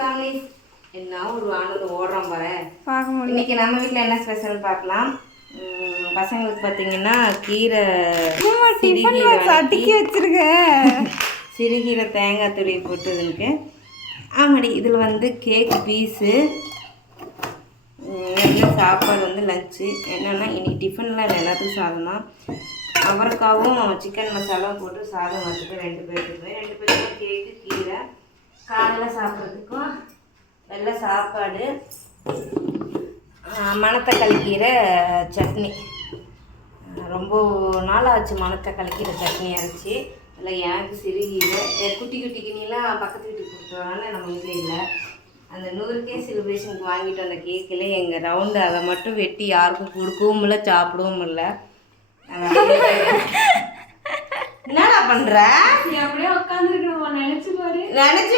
Family என்ன ஒரு ஆனது ஓடுறோம் பாரு. பார்க்க முடியல. இன்னைக்கு நம்ம வீட்டில் என்ன ஸ்பெஷல் பார்க்கலாம். பசங்களுக்கு பார்த்தீங்கன்னா கீரை அடுக்கி வச்சிருக்கேன். சிறுகீரை தேங்காய் துருவி போட்டுருக்கு. ஆமாடி இதில் வந்து கேக் பீஸு சாப்பாடு வந்து லஞ்சு. என்னென்னா இன்றைக்கி டிஃபனில் எல்லாத்துக்கும் சாதம் தான். அவரைக்காவும் சிக்கன் மசாலாவும் போட்டு சாதம் வச்சுட்டு 2 பேருக்கும் கேக்கு கீரை. காலையில் சாப்பிட்றதுக்கும் வெள்ளை சாப்பாடு, மணத்தக்காளி கீரை சட்னி. ரொம்ப நாள் ஆச்சு மணத்தக்காளி கீரை சட்னி அரைச்சி. இல்லை எனக்கு சிறுகீரை குட்டி குட்டி கிணிலாம் பக்கத்து வீட்டுக்கு கொடுத்ததுனால நம்ம வீட்டில் இல்லை. அந்த 100K செலிப்ரேஷனுக்கு வாங்கிட்டு வந்த கேக்கில் எங்கள் ரவுண்டு அதை மட்டும் வெட்டி யாருக்கும் கொடுக்கவும் இல்லை, சாப்பிடவும் இல்லை. என்னடா பண்ணுற? அப்படியே உட்காந்துருக்கணும். நினச்சி பாரு. நினச்சி